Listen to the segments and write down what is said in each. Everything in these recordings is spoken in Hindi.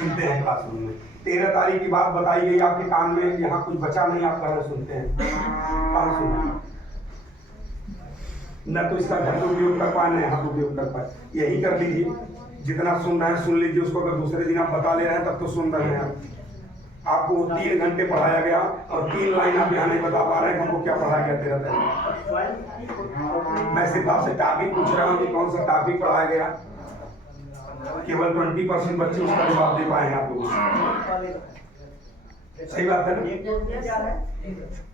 सुनते हैं क्लासरूम में। 13 तारीख की बात बताई गई आपके कान में, यहाँ कुछ बचा नहीं, आप कहाँ सुनते हैं, कहाँ सुनते न तो इसका घर उपयोग कर पाए न यहाँ उपयोग कर पाए। यही कर लीजिए, जितना सुन रहे हैं सुन लीजिए उसको। अगर दूसरे दिन आप बता ले रहे हैं तब तो सुन रहे हैं आप। आपको 3 घंटे पढ़ाया गया और 3 लाइन आप यहाँ नहीं बता पा रहे हैं, हमको क्या पढ़ाया गया 13 तारीख। मैं सिर्फ आपसे टॉपिक पूछ रहा हूँ कि कौन सा टॉपिक पढ़ाया गया। केवल 20% बच्चे उसका जवाब दे पाए हैं आप लोग। सही बात है ना?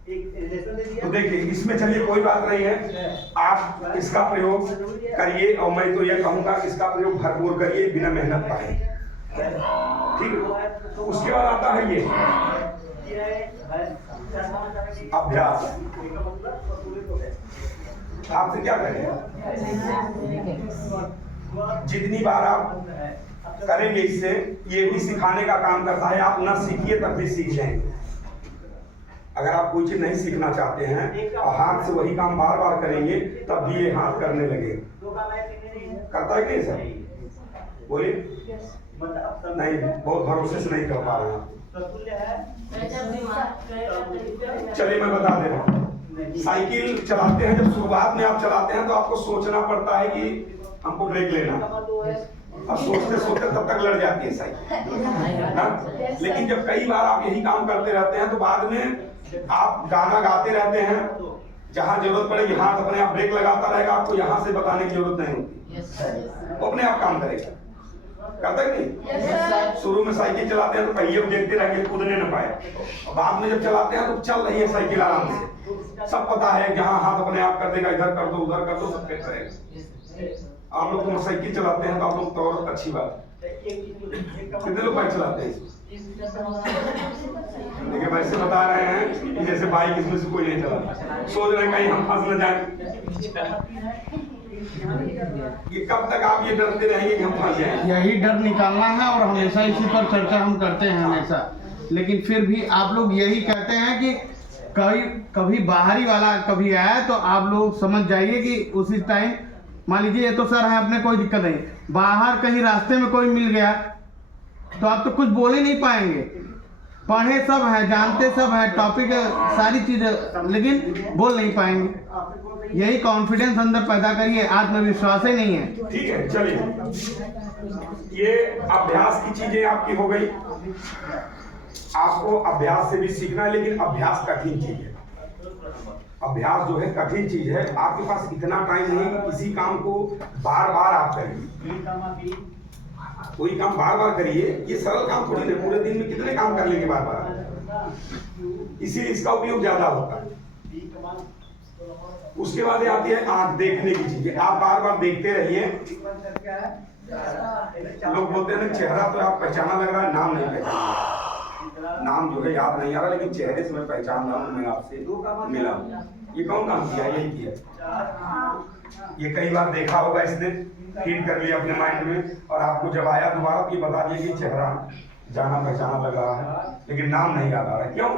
तो देखिए इसमें चलिए कोई बात नहीं है, आप इसका प्रयोग करिए और मैं तो यह कहूँगा कि इसका प्रयोग भरपूर करिए, बिना मेहनत पाए। ठीक है, तो उसके बाद आता है ये अभ्यास। आपसे क्या करें, जितनी बार आप करेंगे इससे ये भी सिखाने का काम करता है। आप ना सीखिए तब भी सीख जाएंगे। अगर आप कोई चीज नहीं सीखना चाहते हैं और हाथ से वही काम बार बार करेंगे तब भी ये हाथ करने लगेगा। करता है कि नहीं सर? बोलिए। नहीं, बहुत भरोसे से नहीं कर पा रहे हैं। चलिए मैं बता दे रहा हूँ। साइकिल चलाते हैं, जब शुरुआत में आप चलाते हैं तो आपको सोचना पड़ता है कि हमको ब्रेक लेना, और सोचते सोचते तब तक लड़ जाती है साइकिल। लेकिन जब कई बार आप यही काम करते रहते हैं तो बाद में आप गाना गाते रहते हैं, जहां जरूरत पड़ेगी हाथ अपने आप ब्रेक लगाता रहेगा, आपको यहाँ से बताने की जरूरत नहीं होती, वो अपने आप काम करेगा। करता है नहीं? शुरू में साइकिल चलाते हैं तो पहिए को देखते रहेंगे, कूदने न पाए। बाद में जब चलाते हैं तो चल रही है साइकिल आराम से, सब पता है जहाँ हाथ अपने आप कर देगा, इधर कर दो उधर कर दो, सब फिट रहेगा। आप लोग तो साइकिल चलाते हैं तो आप लोग तो और अच्छी बात। कितने लोग बाइक चलाते हैं? देखिए वैसे बता रहे हैं कि जैसे बाइक इसमें से कोई नहीं चलाता, सोच रहे हैं कहीं हम फंस न जाए। ये कब तक आप ये डरते रहेंगे कि हम फंस जाएं? यही डर निकालना है और हमेशा इसी पर चर्चा हम करते हैं हमेशा। लेकिन फिर भी आप लोग यही कहते हैं कि कभी बाहरी वाला कभी आया तो आप लोग समझ जाइए कि उसी टाइम, मान लीजिए ये तो सर है अपने, कोई दिक्कत नहीं, बाहर कहीं रास्ते में कोई मिल गया तो आप तो कुछ बोल ही नहीं पाएंगे। पढ़े सब है, जानते सब है टॉपिक, सारी चीजें, लेकिन बोल नहीं पाएंगे। यही कॉन्फिडेंस अंदर पैदा करिए, आत्मविश्वास ही नहीं है। ठीक है, चलिए ये अभ्यास की चीजें आपकी हो गई। आपको अभ्यास से भी सीखना है, लेकिन अभ्यास कठिन चीज है। अभ्यास जो है कठिन चीज है। आपके पास इतना टाइम नहीं कि किसी काम को बार बार आप करिए। कोई काम बार बार करिए, ये सरल काम थोड़ी नहीं। पूरे दिन में कितने काम कर लेंगे बार बार, इसीलिए इसका उपयोग ज्यादा होता है। उसके बाद आती है आंख, देखने की चीजें। आप बार बार देखते रहिए। लोग बोलते हैं ना चेहरा तो आप पहचाना लग रहा है, नाम नहीं पहचाना। नाम जो है याद नहीं आ रहा, लेकिन चेहरे से मैं पहचान रहा हूँ, मैं आपसे मिला। ये कौन काम किया? यही किया। ये कई बार देखा होगा, इसने फीड कर लिया अपने माइंड में, और आपको जब आया दोबारा तो ये बता दिया कि चेहरा जाना पहचाना लग रहा है, लेकिन नाम नहीं याद आ रहा। क्यों?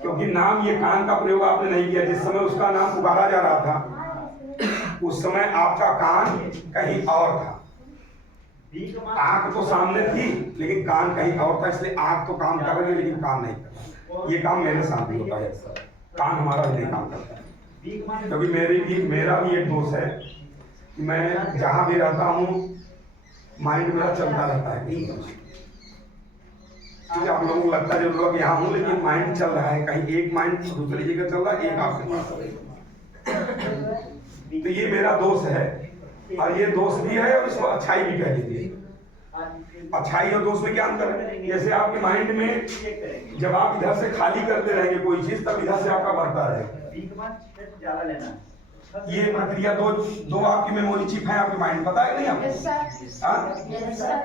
क्योंकि नाम, ये कान का प्रयोग आपने नहीं किया। जिस समय उसका नाम पुकारा जा रहा था उस समय आपका कान कहीं और था। आंख तो सामने थी लेकिन कान कहीं और था, इसलिए आंख तो काम कर रही है लेकिन कान नहीं कर रहा। ये काम मेरे साथ भी होता है, कान हमारा भी नहीं काम करता है। क्योंकि मेरा भी एक दोष है कि मैं जहां भी रहता हूँ माइंड मेरा चलता रहता है। आप लोगों को लगता है जरूर कि यहाँ हूँ, लेकिन माइंड चल रहा है कहीं, एक माइंड दूसरी जगह चल रहा है, एक आपके पास। तो ये मेरा दोष है, और ये दोष भी है और इसको अच्छाई भी कह लीजिए। अच्छाई और दोष में क्या अंतर है? जैसे आपके माइंड में जब आप इधर से खाली करते रहेंगे कोई चीज, तब इधर से आपका बढ़ता रहेगा। ये प्रक्रिया दो आपकी मेमोरी चिप है आपके माइंड, पता है नहीं आपको?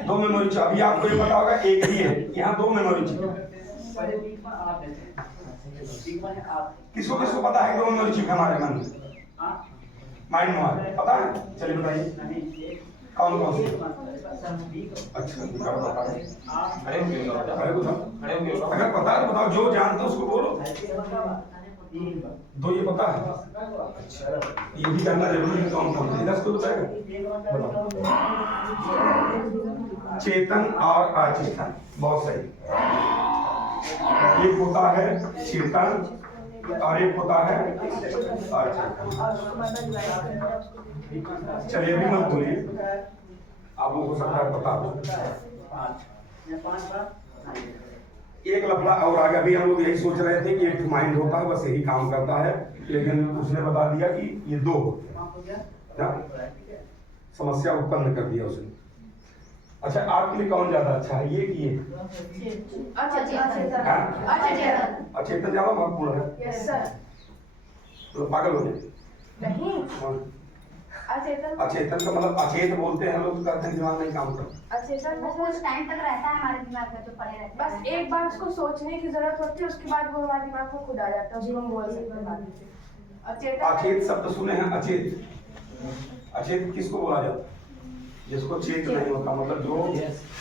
2 मेमोरी चिप। अभी आपको ये पता होगा एक ही है, यहाँ 2 मेमोरी चिप। किसको किसको पता है 2 मेमोरी चिप हमारे मन में, माइंड में पता है? चलिए बताइए कौन कौन सी? अच्छा अगर पता है बताओ, जो जानते हो उसको बोलो। 2 ये पता है? अच्छा, ये भी जानना जरूरी है। कौन कौन सी? 10 को बताएगा? बताओ। चेतन और अचेतन, बहुत सही। एक होता है चेतन और एक होता है अचेतन। चलिए अभी मत बोलिए, आप लोगों को सकता है पता हो। एक लफड़ा और आ गया। अभी हम लोग यही सोच रहे थे कि एक माइंड होता है बस यही काम करता है, लेकिन उसने बता दिया कि ये दो होते हैं। समस्या उत्पन्न कर दिया उसने। अच्छा, आपके लिए कौन ज्यादा अच्छा है, ये कि ये? अचेतन ज्यादा महत्वपूर्ण है? तो पागल हो जाए नहीं। अचेतन का मतलब अचेत बोलते हैं लोग, कहते हैं दिमाग नहीं काम करता। अचेतन वो कुछ टाइम तक रहता है हमारे दिमाग में, जो पड़े रहते हैं। बस एक बार उसको सोचने की जरूरत होती है, उसके बाद वो हमारे दिमाग में खुद आ जाता है, उसको हम बोल सकते हैं। अचेत शब्द सुने हैं? अचेत, अचेत किसको बोला जाता है? जिसको चेत नहीं होता, मतलब जो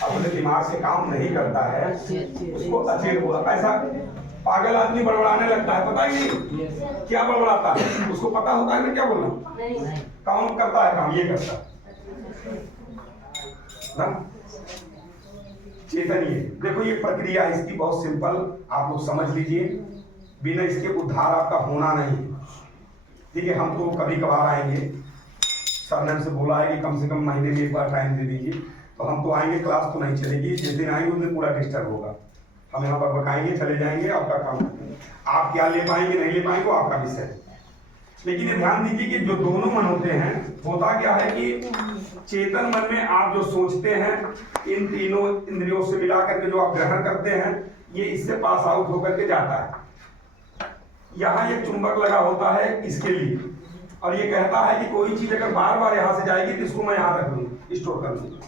अपने दिमाग से काम नहीं करता है उसको अचेत बोला। ऐसा पागल आदमी बड़बड़ाने लगता है, पता ही नहीं क्या बड़बड़ाता है, उसको पता होता है कि क्या बोलना, काम करता है, काम ये करता है। चेतन, ये देखो ये प्रक्रिया है इसकी बहुत सिंपल, आप लोग समझ लीजिए। बिना इसके उद्धार आपका होना नहीं। ठीक है, हम तो कभी कभार आएंगे, सर ने हमसे बोला है कि कम से कम महीने में एक बार टाइम दे दीजिए, तो हम तो आएंगे, क्लास तो नहीं चलेगी। जिस दिन आएंगे उस दिन पूरा डिस्टर्ब होगा, हम यहाँ पर बकाएंगे, चले जाएंगे, आपका काम। आप क्या ले पाएंगे नहीं ले पाएंगे वो आपका विषय है। लेकिन ये ध्यान दीजिए कि जो दोनों मन होते हैं, होता क्या है कि चेतन मन में आप जो सोचते हैं, इन तीनों इंद्रियों से मिला करके जो आप ग्रहण करते हैं, ये इससे पास आउट होकर के जाता है। यहाँ एक चुंबक लगा होता है इसके लिए, और ये कहता है कि कोई चीज अगर बार बार यहाँ से जाएगी तो इसको मैं यहाँ रख लूँ, स्टोर कर लूँ।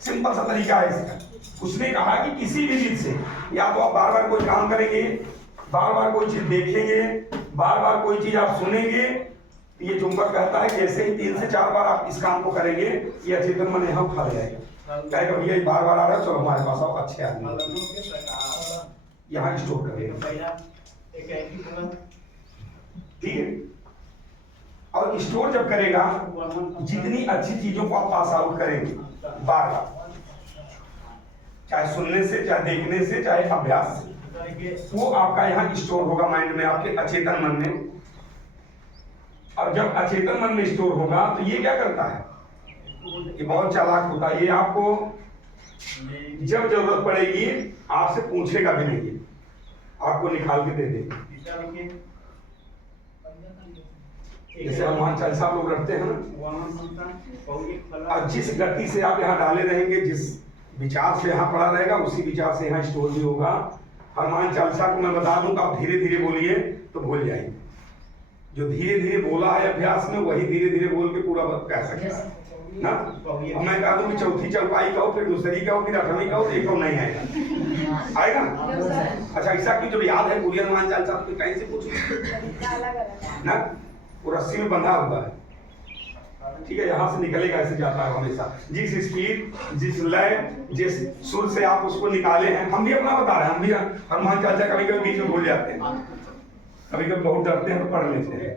सिंपल सा तरीका है इसका। उसने कहा कि किसी भी चीज से, या तो आप बार बार कोई काम करेंगे, बार बार कोई चीज देखेंगे, बार बार कोई चीज आप सुनेंगे, ये चुंबक कहता है कि जैसे ही 3 से 4 बार आप इस काम को करेंगे, ये अचेतन मन यहाँ उठा जाएगा, कहेगा भैया बार बार आ रहा है, चलो हमारे पास आओ, अच्छे आदमी यहाँ स्टोर करेगा। ठीक है, और स्टोर जब करेगा, जितनी अच्छी चीजों को आप पास आउट करेंगे बार बार, चाहे सुनने से, चाहे देखने से, चाहे अभ्यास से, वो आपका यहाँ स्टोर होगा माइंड में, आपके अचेतन मन में। और जब अचेतन मन में स्टोर होगा तो ये क्या करता है, ये बहुत चालाक होता है। ये आपको जब जरूरत पड़ेगी आपसे पूछेगा भी नहीं, आपको निकाल के दे देगा। जैसे हनुमान चालीसा लोग रखते हैं ना, और जिस गति से आप यहाँ डाले रहेंगे, जिस विचार से यहाँ पड़ा रहेगा, उसी विचार से यहाँ स्टोर भी होगा। हनुमान चालीसा को मैं बता दूं कि आप धीरे धीरे बोलिए तो भूल जाएंगे। जो धीरे धीरे बोला है अभ्यास में, वही धीरे धीरे बोल के पूरा कह सकता है ना। और मैं कह दूं कि चौथी चौपाई कहो, फिर दूसरी कहो, फिर 8वीं कहो, तो एक नहीं आएगा, आएगा। अच्छा, ऐसा कि जब याद है पूरी हनुमान चालीसा तो कहीं से पूछ ना, वो रस्सी में बंधा हुआ है। ठीक है, यहाँ से निकलेगा, ऐसे जाता है हमेशा। जिस स्पीड, जिस लय, जिस सुर से आप उसको निकाले हैं, हम भी अपना बता रहे हैं, हम भी हनुमान चालीसा कभी कभी बीच में भूल जाते हैं, कभी कभी बहुत डरते हैं तो पढ़ लेते हैं,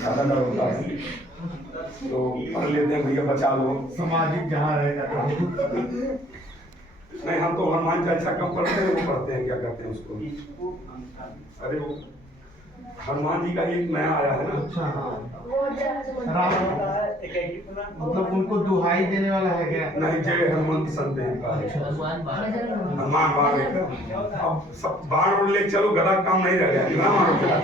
ज्यादा डर होता है तो पढ़ लेते हैं, भैया बचा लो, सामाजिक जहाँ रहेगा। नहीं, हम तो हनुमान चालीसा कम पढ़ते हैं, वो पढ़ते हैं, क्या करते हैं उसको, अरे वो हनुमान जी का एक नया आया है ना। अच्छा, राम, मतलब उनको दुहाई देने वाला है क्या? नहीं, जय हनुमंत संत का हनुमान बाण। अब सब बाण और ले चलो, गदा काम नहीं रह गया, ना मारो गदा।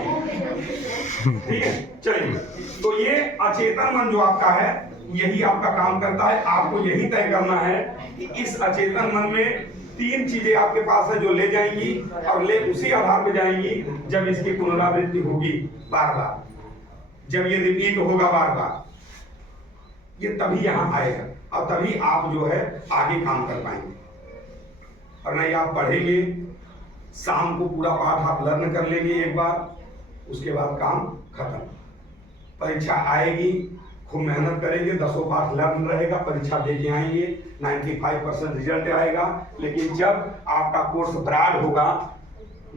ठीक है, चलिए। तो ये अचेतन मन जो आपका है, यही आपका काम करता है। आपको यही तय करना है कि इस अचेतन मन में 3 चीजें आपके पास है जो ले जाएंगी, और ले उसी आधार पे जाएंगी जब इसकी पुनरावृत्ति होगी बार बार, जब ये रिपीट होगा बार बार, ये तभी यहाँ आएगा, और तभी आप जो है आगे काम कर पाएंगे। और नहीं आप पढ़ेंगे, शाम को पूरा पाठ आप लर्न कर लेंगे एक बार, उसके बाद काम खत्म। परीक्षा आएगी, खूब मेहनत करेंगे, 10 पाठ लर्न रहेगा, परीक्षा दे के आएंगे, 95% रिजल्ट आएगा। लेकिन जब आपका कोर्स ब्रॉड होगा,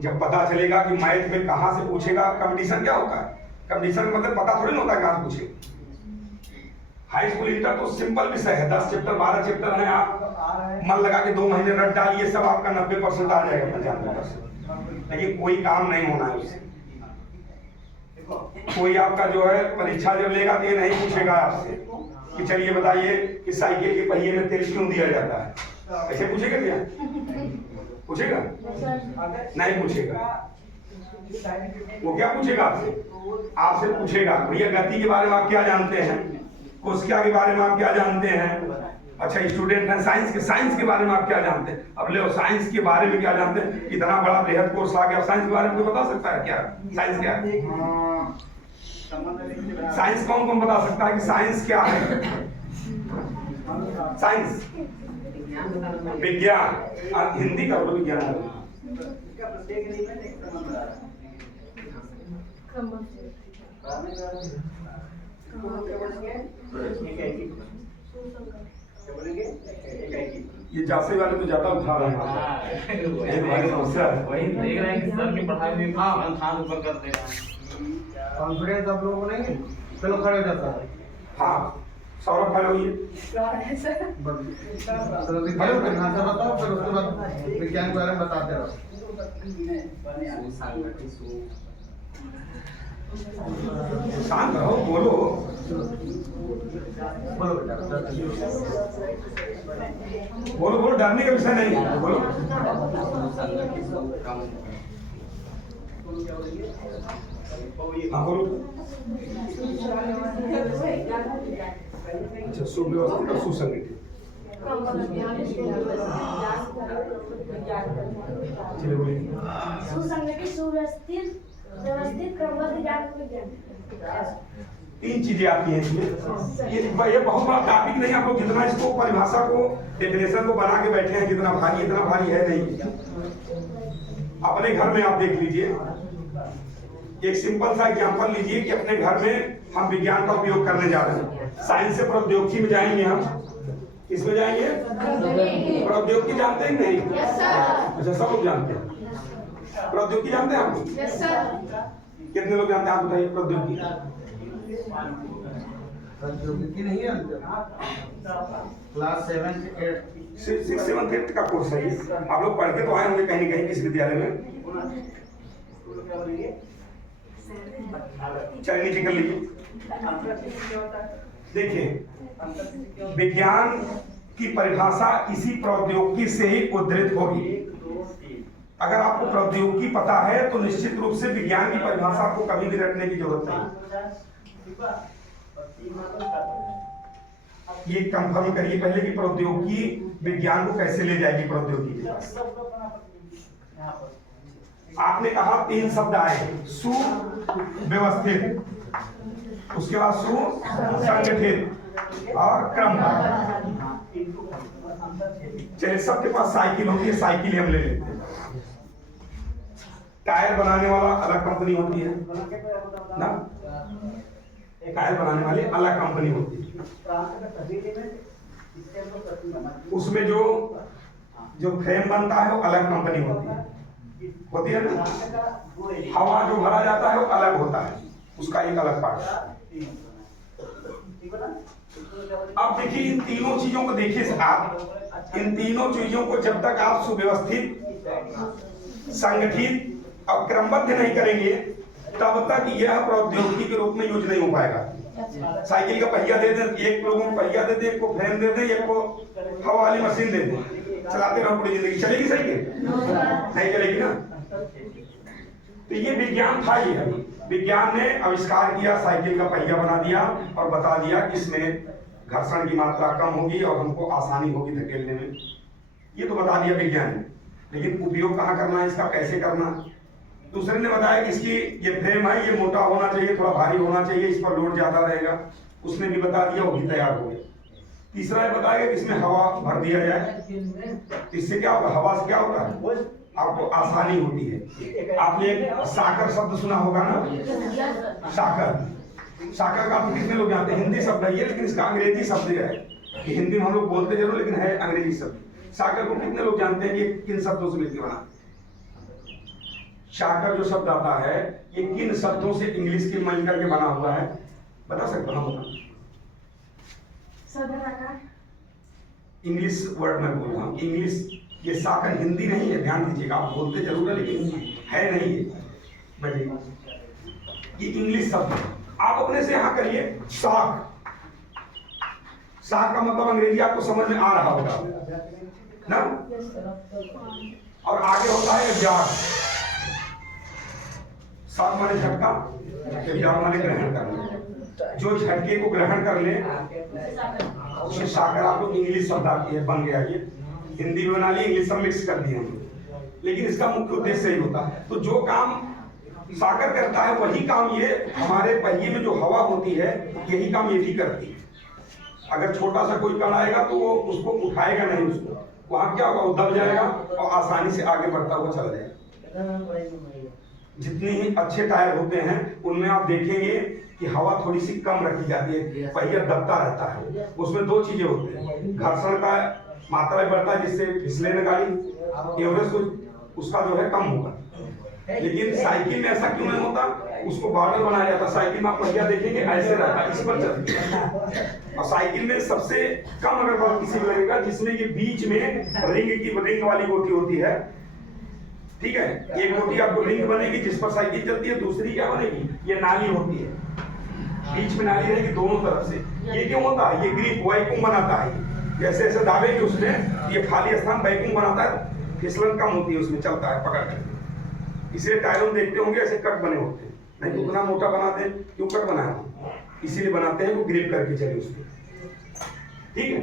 जब पता चलेगा कि मैथ में कहाँ से पूछेगा, कंडीशन क्या होता है, कंडीशन मतलब पता थोड़ी ना होता है कहाँ से पूछेगा, हाई स्कूल इंटर तो सिंपल विषय है, 10 चैप्टर 12 चैप्टर है, आप मन लगा के 2 महीने रट डालिए, सब आपका 90% आ जाएगा, 95%। लेकिन कोई काम नहीं होना है उससे। कोई आपका जो है परीक्षा जब लेगा तो ये नहीं पूछेगा आपसे कि चलिए बताइए कि साइकिल के पहिए में तेल क्यों दिया जाता है, ऐसे पूछेगा क्या? पूछेगा? नहीं पूछेगा। वो क्या पूछेगा आपसे? आपसे पूछेगा भैया गति के बारे में आप क्या जानते हैं, कोशिका के बारे में आप क्या जानते हैं, अच्छा स्टूडेंट हैं साइंस के बारे में आप क्या जानते हैं। अब ले साइंस के बारे में क्या जानते हैं, इतना बड़ा बृहद कोर्स आ गया, साइंस के बारे में कोई बता सकता है क्या? साइंस क्या है? साइंस कौन बता सकता है कि साइंस क्या है? साइंस विज्ञान, हिंदी का बोलो विज्ञान। ये जासे वाले तो ज्यादा उठा रहे हैं, ये तुम्हारी समस्या है। वही देख रहे हैं कि सर की पढ़ाई में हाथ ऊपर कर दे रहा है। कॉन्फिडेंस आप लोगों को नहीं है? चलो खड़े हो जाता है। हाँ सौरभ खड़े होइए। चलो विज्ञान की भाषा बताओ, फिर उसके बाद विज्ञान के बारे में बताते रहो। शांत रहो, बोलो बोलो बोलो, डरने का विषय नहीं है, बोलो। हाँ बोलो। अच्छा, सुव्यवस्थित और सुसंगठित। चलिए बोलिए। सुसंगठित, सुव्यवस्थित, व्यवस्थित, क्रमबद्ध, ज्ञान। 3 चीजें आती हैं इसमें। ये बहुत बड़ा टॉपिक नहीं, आप लोग जितना इसको परिभाषा को डेफिनेशन को बना के बैठे हैं, जितना भारी इतना भारी है नहीं। अपने घर में आप देख लीजिए, एक सिंपल सा एग्जांपल लीजिए कि अपने घर में हम विज्ञान का उपयोग करने जा रहे हैं, साइंस से प्रौद्योगिकी में जाएंगे। हम इसमें जाएंगे, प्रौद्योगिकी जानते हैं नहीं? अच्छा, सब लोग जानते हैं प्रौद्योगिकी, जानते हैं आप? कितने लोग जानते हैं? आप बताइए प्रौद्योगिकी नहीं है। क्लास 7 से 8 6 7 8 का कोर्स है ये। आप लोग पढ़ के तो आए होंगे कहीं न कहीं इस विद्यालय में। चलिए नीचे कर लीजिए। देखिए, विज्ञान की परिभाषा इसी प्रौद्योगिकी से ही उद्धृत होगी। अगर आपको प्रौद्योगिकी पता है तो निश्चित रूप से विज्ञान की परिभाषा आपको कभी भी रटने की जरूरत नहीं। ये कंफर्म करिए पहले कि प्रौद्योगिकी विज्ञान को कैसे ले जाएगी। प्रौद्योगिकी के पास आपने कहा 3 शब्द आए, सुव्यवस्थित, उसके बाद सुसंगठित और क्रमबद्ध। चलिए, सबके पास साइकिल होती है, साइकिल हम ले लेते हैं। टायर बनाने वाला अलग कंपनी होती है ना, टायर बनाने वाली अलग कंपनी होती है। उसमें जो फ्रेम बनता है वो अलग कंपनी होती है ना। हवा जो भरा जाता है वो अलग होता है, उसका एक अलग पार्ट। अब देखिए, इन तीनों चीजों को देखिए आप, इन तीनों चीजों को जब तक आप सुव्यवस्थित, संगठित और क्रमबद्ध नहीं करेंगे तब तक यह प्रौद्योगिकी के रूप में यूज नहीं हो पाएगा। साइकिल का पहिया दे दें, एक लोगों को पहिया दे दें, एक को फ्रेम दे दें, एक को हवा वाली मशीन दे दें, चलाते रहो पूरी जिंदगी, चलेगी साइकिल? नहीं चलेगी ना। तो ये विज्ञान था। ये विज्ञान ने आविष्कार किया, साइकिल का पहिया बना दिया और बता दिया कि इसमें घर्षण की मात्रा कम होगी और हमको आसानी होगी धकेलने में। ये तो बता दिया विज्ञान ने, लेकिन उपयोग कहाँ करना है इसका, कैसे करना। दूसरे ने बताया कि इसकी ये फ्रेम है, ये मोटा होना चाहिए, थोड़ा भारी होना चाहिए, इस पर लोड ज्यादा रहेगा, उसने भी बता दिया, वो भी तैयार हो गया। तीसरा ये बताया कि इसमें हवा भर दिया जाए, इससे क्या होगा, हवा से क्या होता है, आपको आसानी होती है। आपने एक साकर शब्द सुना होगा ना, साकर। साकर का आप कितने लोग जानते हैं? हिंदी शब्द है ये, लेकिन इसका अंग्रेजी शब्द है। हिंदी में हम लोग बोलते जरूर, लेकिन है अंग्रेजी शब्द। साकर को कितने लोग जानते हैं कि किन शब्दों से मिलकर बना? साकर जो शब्द आता है ये किन शब्दों से इंग्लिश के मिलकर के बना हुआ है, बता सकते हो? सदनाकार इंग्लिश वर्ड में बोल रहा हूँ, इंग्लिश। ये साकर हिंदी नहीं है, ध्यान दीजिएगा, आप बोलते जरूर है लेकिन है नहीं ये। बैठिए, ये इंग्लिश शब्द है। आप अपने से यहाँ करिए साख। साख का मतलब अंग्रेजी आपको समझ में आ रहा होगा ना। और आगे होता है जार। साख माने झटका, जार माने ग्रहण करना। जो झटके को ग्रहण कर ले उसे साकर आपको इंग्लिश शब्द आती है, बन गया ये। हिंदी में बना ली, इंग्लिश में मिक्स कर दिया हमने, लेकिन इसका मुख्य उद्देश्य यही होता है। तो जो काम साकर करता है वही काम ये हमारे पहिए में जो हवा होती है यही काम ये भी करती है। अगर छोटा सा कोई कण आएगा तो वो उसको उठाएगा नहीं, उसको वहां क्या होगा, वो दब जाएगा और आसानी से आगे बढ़ता हुआ चल जाएगा। जितने ही अच्छे टायर होते हैं उनमें आप देखेंगे कि हवा थोड़ी सी कम रखी जाती है, पहिया दबता रहता है। उसमें दो चीजें होती हैं, घर्षण का मात्रा बढ़ता है जिससे फिसले न गाड़ी, एवरेज उसका जो है कम होगा। लेकिन साइकिल में ऐसा क्यों नहीं होता, उसको बॉर्डर बनाया जाता है। साइकिल में आप पहिया देखेंगे ऐसे रहता है, इस पर चलती है। और साइकिल में सबसे कम अगर बल किसी में लगेगा जिसमें कि बीच में रिंग वाली गोटी होती है, ठीक है। एक गोटी आपको रिंग बनेगी जिस पर साइकिल चलती है, दूसरी क्या बनेगी, ये नाली होती है, बीच में नाली रहेगी दोनों तरफ से। ये क्यों होता है, ये ग्रिप वैक्यूम बनाता है। जैसे ऐसे दाबेंगे उसमें, ये खाली स्थान वैक्यूम बनाता है, फिसलन कम होती है उसमें, चलता है पकड़ कर। इसलिए टायरों में देखते होंगे ऐसे कट बने होते हैं, नहीं तो उतना मोटा बनाते हैं, क्यों कट बनाए, इसीलिए बनाते हैं वो ग्रिप करके चले उसमें, ठीक है।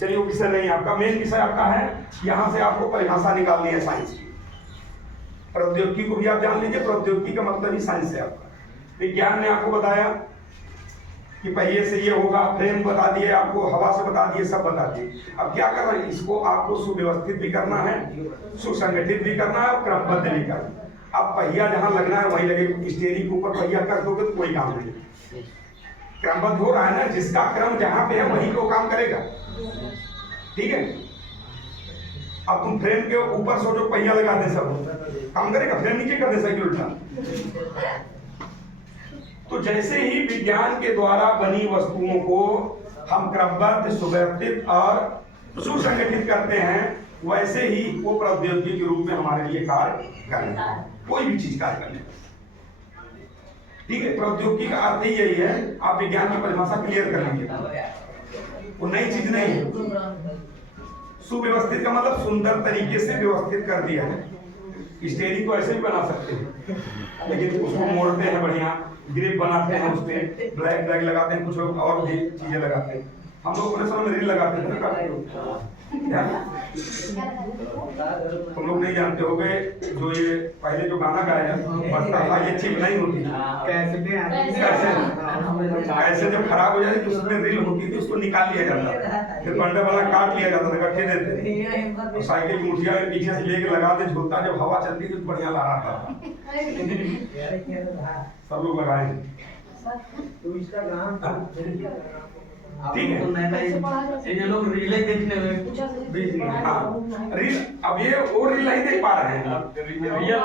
चलिए वो विषय नहीं, आपका मेन विषय आपका है, यहाँ से आपको परिभाषा निकालनी है साइंस की। प्रौद्योगिकी को भी आप जान लीजिए, प्रौद्योगिकी का मतलब ही साइंस है आपका। विज्ञान ने आपको बताया कि पहिए से ये होगा, फ्रेम बता दिए आपको, हवा से बता दिए, सब बता दिए। अब क्या करना है, इसको आपको सुव्यवस्थित भी करना है, सुसंगठित भी करना है और क्रमबद्ध भी करना है। अब पहिया जहां लगना है वहीं लगेगा, स्टीयरिंग के ऊपर पहिया कर दोगे तो कोई काम नहीं। क्रमबद्ध हो रहा है ना, जिसका क्रम जहां पे है वहीं तो काम करेगा, ठीक है। अब तुम फ्रेम के ऊपर सोचो पहिया लगा दे, सब काम करेगा, फ्रेम नीचे कर दे साइकिल उल्टा। तो जैसे ही विज्ञान के द्वारा बनी वस्तुओं को हम क्रमबद्ध, सुव्यवस्थित और सुसंगठित करते हैं, वैसे ही वो प्रौद्योगिकी के रूप में हमारे लिए कार्य करने, कोई भी चीज कार्य करने, ठीक है। प्रौद्योगिकी का अर्थ ही यही है, आप विज्ञान की परिभाषा क्लियर कर लीजिए, वो नई चीज नहीं है। सुव्यवस्थित का मतलब सुंदर तरीके से व्यवस्थित कर दिया है। स्टीयरिंग को ऐसे भी बना सकते हैं, लेकिन उसको मोड़ते हैं, बढ़िया ग्रिप बनाते हैं, उसपे ब्लैक बैग लगाते हैं, कुछ लोग और भी चीजें लगाते हैं। हम लोग अपने समय में रील लगाते हैं ना, तुम लोग नहीं जानते हो गए, जो ये पहले जो गाना गाया बजता था, ये चीज नहीं होती, कैसे जब खराब हो जाती तो उसमें रील होती थी, उसको निकाल लिया जाता, फिर बंडे वाला काट लिया जाता था, इकट्ठे देते, साइकिल की मुठिया में पीछे से लेके लगा दे, झूलता, जब हवा चलती तो बढ़िया लगा था। सब लोग लगाए, ठीक है। ये लोग रील देखने में, हाँ रील, अब ये वो रील नहीं देख पा रहे हैं, रियल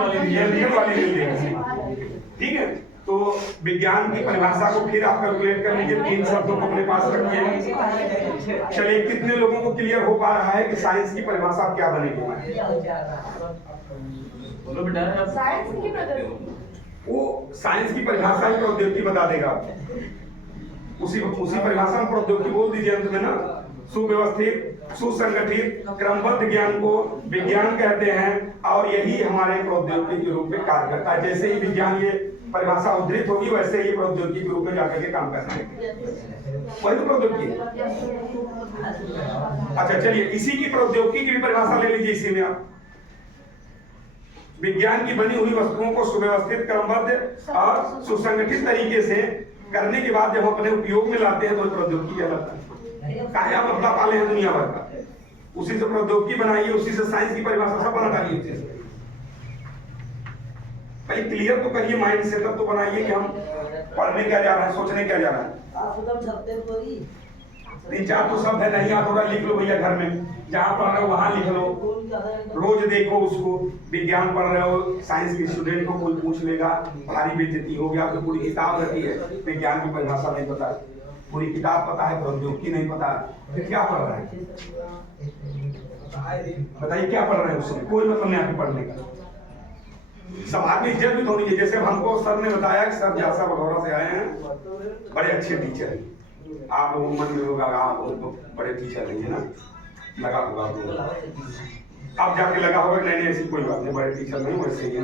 वाली रील देख, ठीक है। तो विज्ञान की परिभाषा को फिर आप कैलकुलेट कर लीजिए, 3 शब्दों को अपने पास रखिए। चलिए, कितने लोगों को क्लियर हो पा रहा है कि साइंस की परिभाषा क्या बनेगी? बोलो बेटा। साइंस की प्रौद्योगिकी, वो साइंस की परिभाषा ही प्रौद्योगिकी बता देगा। उसी परिभाषा में प्रौद्योगिकी बोल दीजिए अंत में ना। सुव्यवस्थित, सुसंगठित, क्रमबद्ध ज्ञान को विज्ञान कहते हैं, और यही हमारे प्रौद्योगिकी के रूप में कार्य करता है। जैसे ही विज्ञान ये परिभाषा उद्धृत होगी, वैसे ही प्रौद्योगिकी के रूप में जाकर के काम करना है, वही तो प्रौद्योगिकी है। अच्छा चलिए, इसी की प्रौद्योगिकी की भी परिभाषा ले लीजिए। इसी में आप विज्ञान की बनी हुई वस्तुओं को सुव्यवस्थित, क्रमबद्ध और सुसंगठित तरीके से करने के बाद जब हम अपने उपयोग में लाते हैं तो प्रौद्योगिकी कहलाता है। काहे आप अपना पाले हैं दुनिया भर का, उसी से प्रौद्योगिकी बनाइए, उसी से साइंस की परिभाषा सब बना डालिए। पहले क्लियर तो करिए, माइंड सेटअप तो बनाइए कि हम पढ़ने क्या जा रहे हैं, सोचने क्या जा रहा है। 3-4 तो शब्द है, नहीं याद हो रहा, लिख लो भैया घर में, जहाँ पढ़ रहे हो वहां लिख लो, रोज देखो उसको। विज्ञान पढ़ रहे हो, साइंस के स्टूडेंट को कोई पूछ लेगा, भारी बेइज्जती होगी, आपको पूरी किताब रहती है, विज्ञान की परिभाषा नहीं पता, पूरी किताब पता है, प्रौद्योगिकी नहीं पता, फिर क्या पढ़ रहे हैं? बताइए क्या पढ़ रहे हैं? उसमें कोई मतलब नहीं आपके पढ़ने का। समाज में इज्जत भी तो होनी चाहिए। जैसे हमको सर ने बताया कि सर जासा बघौरा से आए हैं, बड़े अच्छे टीचर हैं। आप लोगों को मन में होगा आप बड़े टीचर नहीं है ना, लगा होगा आपको, अब जाके लगा होगा नहीं ऐसी कोई बात नहीं, बड़े टीचर नहीं वैसे ही है।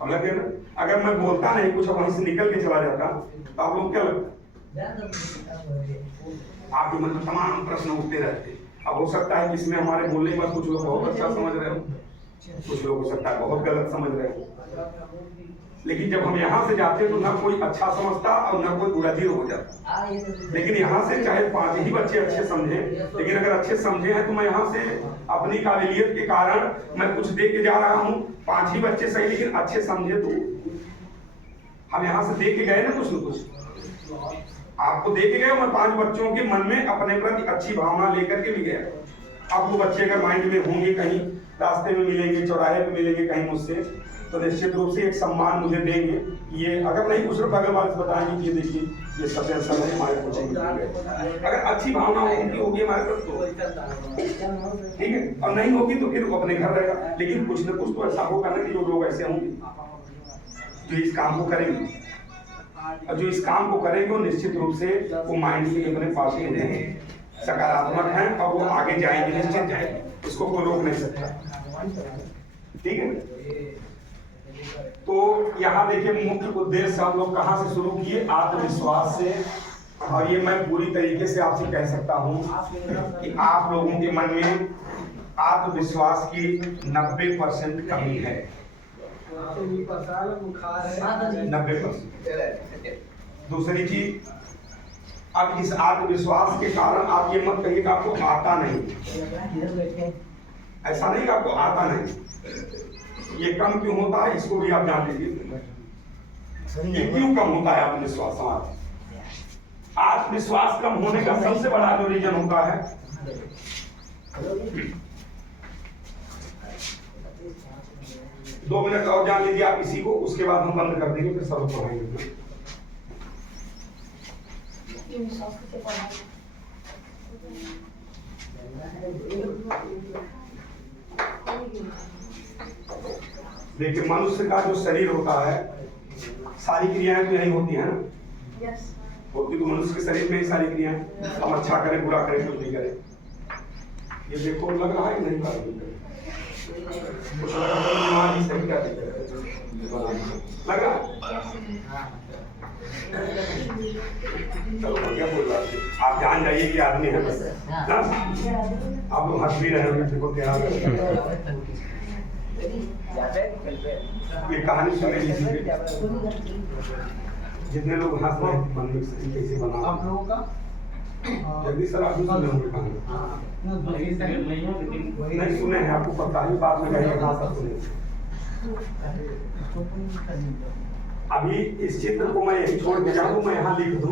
अब लगे ना, अगर मैं बोलता नहीं कुछ वहीं से निकल के चला जाता तो आप लोग क्या लगता? आपके मन में तमाम प्रश्न उठते रहते। अब हो सकता है कि इसमें हमारे बोलने के बाद कुछ लोग बहुत अच्छा समझ रहे हो, कुछ लोग हो सकता है बहुत गलत समझ रहे हो, लेकिन जब हम यहाँ से जाते हैं तो ना कोई अच्छा समझता और ना कोई बुरा हो जाता। लेकिन यहाँ से चाहे 5 ही बच्चे अच्छे समझे, लेकिन अगर अच्छे समझे हैं तो मैं यहाँ से अपनी काबिलियत के कारण मैं कुछ दे के जा रहा हूँ। 5 ही बच्चे सही लेकिन अच्छे समझे तो हम यहाँ से दे के गए ना कुछ न कुछ। आपको दे के गए, मैं 5 बच्चों के मन में अपने प्रति अच्छी भावना लेकर के भी गया। अब वो बच्चे अगर माइंड में होंगे, कहीं रास्ते में मिलेंगे, चौराहे पे मिलेंगे कहीं मुझसे, तो निश्चित रूप से एक सम्मान मुझे देंगे। ये अगर नहीं कुछ लोग बगल वाले से बताएंगे कि ये देखिए ये सबसे अच्छा है हमारे कोचिंग। अगर अच्छी भावना उनकी होगी हमारे तरफ तो ठीक है, और नहीं होगी तो फिर वो अपने घर रहेगा। लेकिन कुछ न कुछ तो ऐसा होगा ना कि जो लोग ऐसे होंगे जो इस काम को करेंगे, और जो इस काम को करेंगे वो निश्चित रूप से वो माइंड से अपने पास ही रहेंगे, सकारात्मक हैं और वो आगे जाएंगे, निश्चित जाएंगे, उसको कोई रोक नहीं सकता। ठीक है, तो यहाँ देखिए मुख्य उद्देश्य हम लोग कहाँ से शुरू किए? आत्मविश्वास से। और ये मैं पूरी तरीके से आपसे कह सकता हूँ कि आप लोगों के मन में आत्मविश्वास की 90% कमी है। 90%। दूसरी चीज, अब इस आत्मविश्वास के कारण आप ये मत कहिए कि आपको आता नहीं। ऐसा नहीं कि आपको आता नहीं, ये कम क्यों होता है इसको भी आप जान लीजिए। ये क्यों कम होता है आत्मविश्वास? आत्मविश्वास कम होने का सबसे बड़ा जो रीजन होता है, दो मिनट और जान लीजिए आप इसी को, उसके बाद हम बंद कर देंगे, फिर सब पढ़ाएंगे। देखिए मनुष्य का जो शरीर होता है, सारी क्रियाएं तो यही होती है ना। Yes. होती तो मनुष्य के शरीर में ही सारी क्रियाएं, हम अच्छा करें बुरा करें कुछ नहीं करें। ये देखो लग रहा है कि नहीं कुछ लगा तो दिमाग ही सही क्या लगा। चलो बढ़िया कोई बात नहीं, आप जान जाइए कि आदमी है बस ना। आप लोग हंस भी रहे होंगे, देखो क्या ये कहानी सुन लीजिए। जितने लोग हंस रहे हैं मन में कैसे बना आप लोगों का जल्दी सर आप भी सुने होंगे कहानी? नहीं सुने हैं, आपको पता ही बाद में कहीं कहाँ सब सुने। अभी इस चित्र को मैं यही छोड़ के जाऊँ, मैं यहाँ लिख दूँ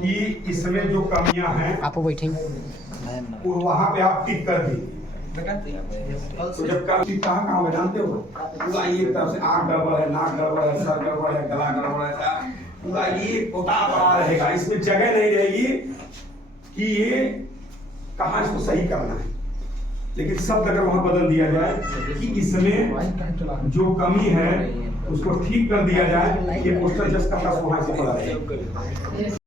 कि इसमें जो कमियां हैं आप बैठेंगे वो वहाँ पे आप टिक कर दी। तो जब कहाँ जानते हो, पूरा एक तरफ से आँख गड़बड़ है, नाक गड़बड़ है, सर गड़बड़ है, गला गड़बड़ है, पूरा ये पोता पड़ा रहेगा। इसमें जगह नहीं रहेगी कि ये कहाँ इसको सही करना है। लेकिन शब्द अगर वहां बदल दिया जाए कि इसमें जो कमी है उसको ठीक कर दिया जाए, ये पोस्टर जस्ट का वहां से पड़ा है।